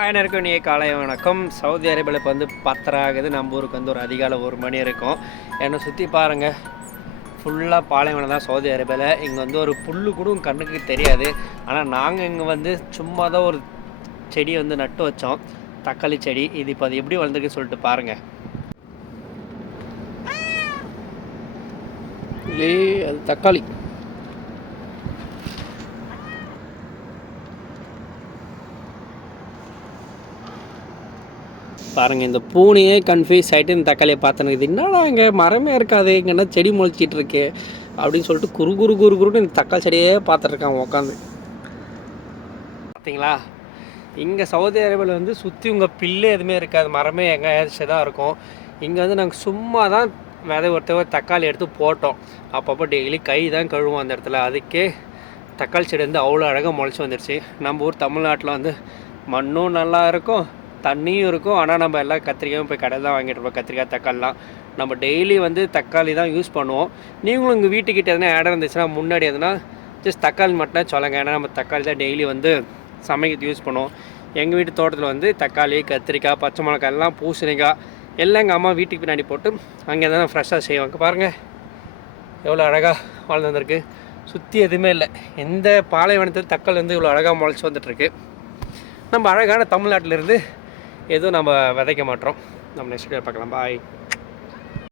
அனைவருக்கும் இனிய காலை வணக்கம். சவுதி அரேபியாவில் இப்போ வந்து 10:30 ஆகுது. நம்ம ஊருக்கு வந்து ஒரு அதிகாலை 1 மணி இருக்கும். என்னை சுற்றி பாருங்கள், ஃபுல்லாக பாலைவனம் தான் சவுதி அரேபியாவில். இங்கே வந்து ஒரு புல்லு கூட கண்ணுக்கு தெரியாது. ஆனால் நாங்கள் இங்கே வந்து சும்மா தான் ஒரு செடியை வந்து நட்டு வச்சோம், தக்காளி செடி. இது இப்போ அது எப்படி வளர்ந்துருக்குன்னு சொல்லிட்டு பாருங்கள். அது தக்காளி பாருங்கள். இந்த பூனையே கன்ஃபியூஸ் ஆகிட்டு இந்த தக்காளியை பார்த்துனுக்குது. என்னடா இங்கே மரமே இருக்காது, இங்கன்னா செடி முளைச்சிட்டு இருக்கு அப்படின்னு சொல்லிட்டு குறுன்னு இந்த தக்காளி செடியே பார்த்துட்ருக்காங்க உட்காந்து. பார்த்தீங்களா, இங்கே சவுதி அரேபியாவில் வந்து சுற்றி உங்கள் பில்லு எதுவுமே இருக்காது, மரமே எங்கேயாச்சும் தான் இருக்கும். இங்கே வந்து நாங்கள் சும்மா தான் ஒருத்தர் தக்காளி எடுத்து போட்டோம். அப்பப்போ டெய்லி கை தான் கழுவோம் அந்த இடத்துல. அதுக்கே தக்காளி செடி வந்து அவ்வளோ அழகாக முளைச்சி வந்துடுச்சு. நம்ம ஊர் தமிழ்நாட்டில் வந்து மண்ணும் நல்லா இருக்கும், தண்ணியும் இருக்கும். ஆனால் நம்ம எல்லாம் கத்திரிக்காயும் போய் கடையில் தான் வாங்கிட்டு இருப்போம். கத்திரிக்காய் தக்காளிலாம் நம்ம டெய்லி வந்து தக்காளி தான் யூஸ் பண்ணுவோம். நீங்களும் உங்கள் வீட்டுக்கிட்ட எதுனா இடம் இருந்துச்சுன்னா முன்னாடி எதுனா ஜஸ்ட் தக்காளி மட்டும் சொல்லுங்கள். ஏன்னா நம்ம தக்காளி தான் டெய்லி வந்து சமைக்கிறது யூஸ் பண்ணுவோம். எங்கள் வீட்டு தோட்டத்தில் வந்து தக்காளி, கத்திரிக்காய், பச்சை மிளகாய் எல்லாம், பூசணிக்காய் எல்லாம் எங்கள் அம்மா வீட்டுக்கு பின்னாடி போட்டு அங்கே தான் ஃப்ரெஷ்ஷாக செய்வாங்க. பாருங்கள் எவ்வளோ அழகாக வளர்ந்து வந்திருக்கு. சுற்றி எதுவுமே இல்லை. எந்த பாலைவனத்தில் தக்காளி வந்து இவ்வளோ அழகாக முளைச்சி வந்துட்டுருக்கு. நம்ம அழகான தமிழ்நாட்டிலேருந்து எதுவும் நம்ம விதைக்க மாட்டோம். நம்ம நெக்ஸ்ட் வீடியோ பார்க்கலாம். பாய்.